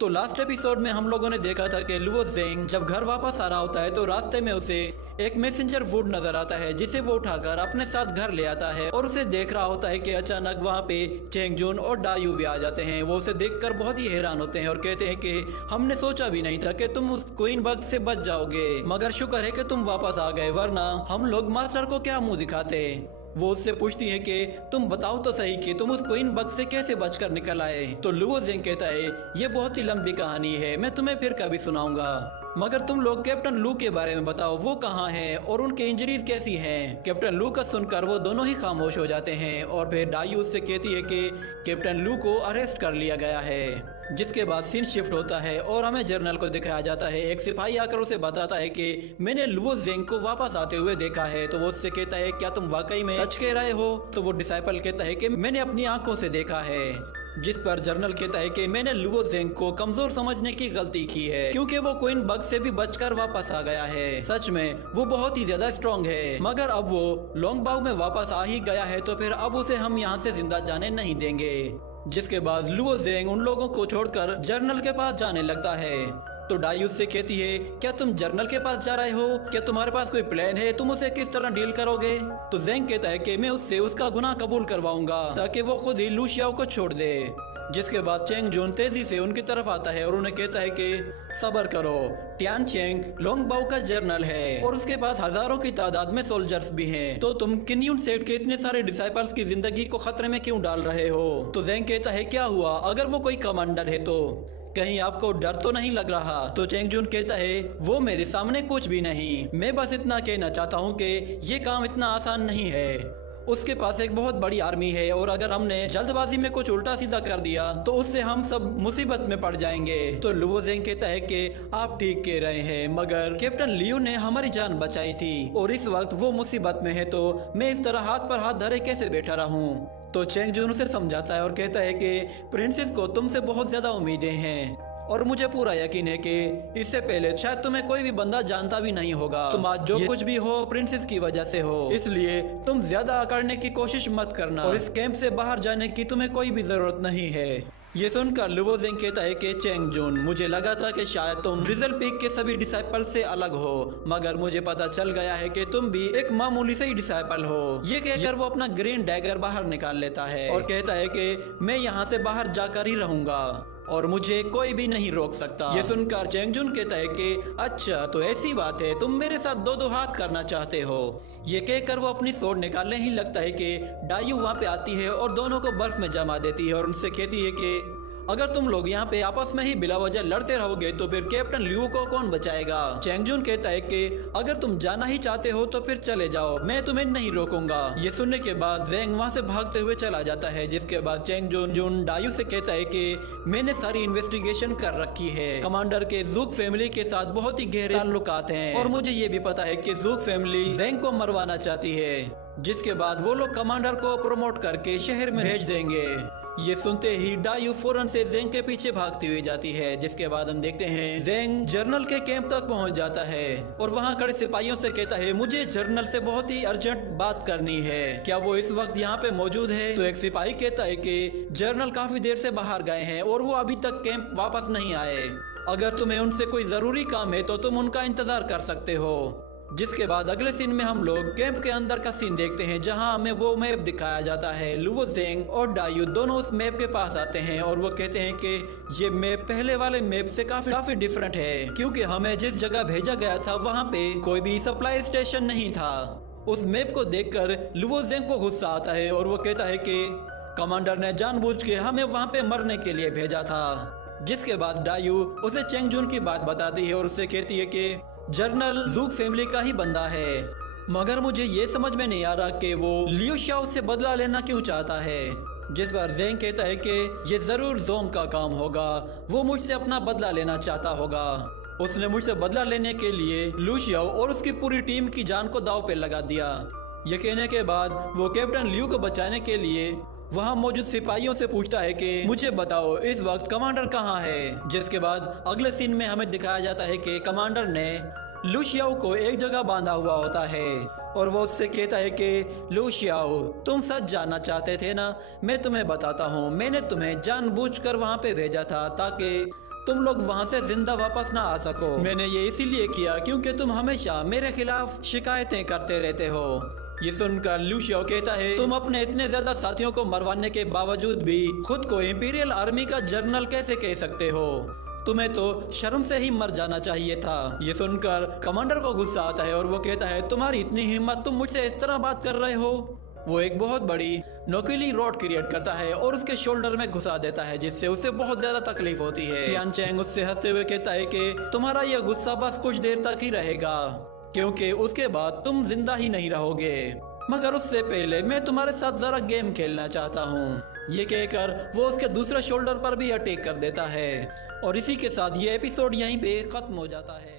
तो last episode में हम लोगों ने देखा था कि लुओ ज़ेंग जब घर वापस आ रहा होता है तो रास्ते में उसे एक मैसेंजर वुड नजर आता है जिसे वो उठाकर अपने साथ घर ले आता है और उसे देख रहा होता है कि अचानक वहाँ पे चेंग जून और डायू भी आ जाते हैं। वो उसे देखकर बहुत ही हैरान होते हैं और कहते हैं कि हमने सोचा भी नहीं था कि तुम उस क्वीन बग से बच जाओगे, मगर शुक्र है कि तुम वापस आ गए, वरना हम लोग मास्टर को क्या मुंह दिखाते। वो उससे पूछती है कि तुम बताओ तो सही कि तुम उस क्वीन बग से कैसे बचकर निकल आए। तो लुओ ज़ेंग कहता है ये बहुत ही लंबी कहानी है, मैं तुम्हें फिर कभी सुनाऊंगा, मगर तुम लोग कैप्टन लू के बारे में बताओ, वो कहाँ हैं और उनके इंजरीज कैसी हैं। कैप्टन लू का सुनकर वो दोनों ही खामोश हो जाते हैं और फिर डायू उससे कहती है कि कैप्टन लू को अरेस्ट कर लिया गया है। जिसके बाद सीन शिफ्ट होता है और हमें जर्नल को दिखाया जाता है। एक सिपाही आकर उसे बताता है कि मैंने लुओ ज़ेंग को वापस आते हुए देखा है। तो वो उससे कहता है क्या तुम वाकई में सच कह रहे हो। तो वो डिसाइपल कहता है कि मैंने अपनी आंखों से देखा है। जिस पर जर्नल कहता है कि मैंने लुओ ज़ेंग को कमजोर समझने की गलती की है क्योंकि वो क्वीन बग से भी बचकर वापस आ गया है। सच में वो बहुत ही ज्यादा स्ट्रॉन्ग है, मगर अब वो लॉन्ग बाउ में वापस आ ही गया है तो फिर अब उसे हम यहाँ से जिंदा जाने नहीं देंगे। जिसके बाद लुओ ज़ेंग उन लोगों को छोड़कर जर्नल के पास जाने लगता है। तो डायू से कहती है क्या तुम जर्नल के पास जा रहे हो, क्या तुम्हारे पास कोई प्लान है, तुम उसे किस तरह डील करोगे। तो ज़ेंग कहता है कि मैं उससे उसका गुनाह कबूल करवाऊंगा ताकि वो खुद ही लू शियाओ को छोड़ दे। जिसके बाद चेंग जून तेजी से उनकी तरफ आता है और उन्हें कहता है कि सब्र करो, टियान चेंग लॉन्ग बाउ का जर्नल है और उसके पास हजारों की तादाद में सोल्जर्स भी हैं, तो तुम किन्यून सेट के इतने सारे डिसाइपल्स की जिंदगी को खतरे में क्यों डाल रहे हो। तो ज़ेंग कहता है क्या हुआ, अगर वो कोई कमांडर है तो कहीं आपको डर तो नहीं लग रहा। तो चेंग जून कहता है वो मेरे सामने कुछ भी नहीं, मैं बस इतना कहना चाहता हूँ कि ये काम इतना आसान नहीं है। उसके पास एक बहुत बड़ी आर्मी है और अगर हमने जल्दबाजी में कुछ उल्टा सीधा कर दिया तो उससे हम सब मुसीबत में पड़ जाएंगे। तो लुओ ज़ेंग कहता है कि आप ठीक कह रहे हैं, मगर कैप्टन लियू ने हमारी जान बचाई थी और इस वक्त वो मुसीबत में है, तो मैं इस तरह हाथ पर हाथ धरे कैसे बैठा रहूं। तो चेंग जून उसे समझाता है और कहता है कि प्रिंसेस को तुमसे बहुत ज्यादा उम्मीदें हैं और मुझे पूरा यकीन है कि इससे पहले शायद तुम्हें कोई भी बंदा जानता भी नहीं होगा। तुम आज जो कुछ भी हो प्रिंसेस की वजह से हो, इसलिए तुम ज्यादा अकड़ने की कोशिश मत करना और इस कैंप से बाहर जाने की तुम्हें कोई भी जरूरत नहीं है। ये सुनकर लुओ ज़ेंग कहता है कि चेंग जून मुझे लगा था कि शायद तुम ब्रिजल पीक के सभी डिसाइपल से अलग हो, मगर मुझे पता चल गया है कि तुम भी एक मामूली से ही डिसाइपल हो। ये कहकर वो अपना ग्रीन डैगर बाहर निकाल लेता है और कहता है कि मैं यहाँ से बाहर जाकर ही रहूंगा और मुझे कोई भी नहीं रोक सकता। ये सुनकर चेंग जून कहता है कि अच्छा तो ऐसी बात है, तुम मेरे साथ दो दो हाथ करना चाहते हो। ये कहकर वो अपनी सोड निकालने ही लगता है कि डायू वहाँ पे आती है और दोनों को बर्फ में जमा देती है और उनसे कहती है कि अगर तुम लोग यहाँ पे आपस में ही बिला वजह लड़ते रहोगे तो फिर कैप्टन लियू को कौन बचाएगा। चेंग जून कहता है कि अगर तुम जाना ही चाहते हो तो फिर चले जाओ, मैं तुम्हें नहीं रोकूंगा। ये सुनने के बाद ज़ेंग वहाँ से भागते हुए चला जाता है। जिसके बाद चेंग जून डायू से कहता है कि मैंने सारी इन्वेस्टिगेशन कर रखी है, कमांडर के ज़ूक फैमिली के साथ बहुत ही गहरे ताल्लुकात हैं और मुझे ये भी पता है कि ज़ूक फैमिली ज़ेंग को मरवाना चाहती है। जिसके बाद वो लोग कमांडर को प्रमोट करके शहर में भेज देंगे। ये सुनते ही डायू फौरन से ज़ेंग के पीछे भागती हुई जाती है। जिसके बाद हम देखते हैं ज़ेंग जर्नल के कैंप तक पहुंच जाता है और वहां खड़े सिपाहियों से कहता है मुझे जर्नल से बहुत ही अर्जेंट बात करनी है, क्या वो इस वक्त यहाँ पे मौजूद है। तो एक सिपाही कहता है कि जर्नल काफी देर से बाहर गए हैं और वो अभी तक कैंप वापस नहीं आए, अगर तुम्हें उनसे कोई जरूरी काम है तो तुम उनका इंतजार कर सकते हो। जिसके बाद अगले सीन में हम लोग कैंप के अंदर का सीन देखते हैं जहां हमें वो मैप दिखाया जाता है। लुओ ज़ेंग और डायू दोनों उस मैप के पास आते हैं और वो कहते हैं कि ये मैप पहले वाले मैप से काफी डिफरेंट है क्योंकि हमें जिस जगह भेजा गया था वहां पे कोई भी सप्लाई स्टेशन नहीं था। उस मैप को देखकर लुओ ज़ेंग को गुस्सा आता है और वो कहता है कि कमांडर ने जानबूझ के हमें वहाँ पे मरने के लिए भेजा था। जिसके बाद डायू उसे चेंग जून की बात बताती है और उससे कहती है कि जर्नल ज़ूक फैमिली का ही बंदा है, मगर मुझे ये समझ में नहीं आ रहा कि वो लियू शियाओ से बदला लेना क्यों चाहता है। जिस पर ज़ेंग कहता है कि ये जरूर ज़ोंग का काम होगा, वो मुझसे अपना बदला लेना चाहता होगा। उसने मुझसे बदला लेने के लिए लू शियाओ और उसकी पूरी टीम की जान को दांव पे लगा दिया। ये कहने के बाद वो कैप्टन लियू को बचाने के लिए वहाँ मौजूद सिपाहियों से पूछता है कि मुझे बताओ इस वक्त कमांडर कहाँ है। जिसके बाद अगले सीन में हमें दिखाया जाता है कि कमांडर ने लू शियाओ को एक जगह बांधा हुआ होता है और वो उससे कहता है कि लू शियाओ तुम सच जानना चाहते थे ना, मैं तुम्हें बताता हूँ, मैंने तुम्हें जानबूझकर वहाँ पे भेजा था ताकि तुम लोग वहाँ से जिंदा वापस ना आ सको। मैंने ये इसीलिए किया क्योंकि तुम हमेशा मेरे खिलाफ शिकायतें करते रहते हो। ये सुनकर लूशियो कहता है, तुम अपने इतने ज्यादा साथियों को मरवाने के बावजूद भी खुद को इंपीरियल आर्मी का जनरल कैसे कह सकते हो? तुम्हें तो शर्म से ही मर जाना चाहिए था। ये सुनकर कमांडर को गुस्सा आता है और वो कहता है, तुम्हारी इतनी हिम्मत, तुम मुझसे इस तरह बात कर रहे हो? वो एक बहुत बड़ी नोकीली रॉड क्रिएट करता है और उसके शोल्डर में घुसा देता है, जिससे उसे बहुत ज्यादा तकलीफ होती है। टियान चैंग उससे हंसते हुए कहता है कि तुम्हारा यह गुस्सा बस कुछ देर तक ही रहेगा, क्योंकि उसके बाद तुम जिंदा ही नहीं रहोगे। मगर उससे पहले मैं तुम्हारे साथ जरा गेम खेलना चाहता हूँ। ये कहकर वो उसके दूसरे शोल्डर पर भी अटैक कर देता है और इसी के साथ ये एपिसोड यहीं पे खत्म हो जाता है।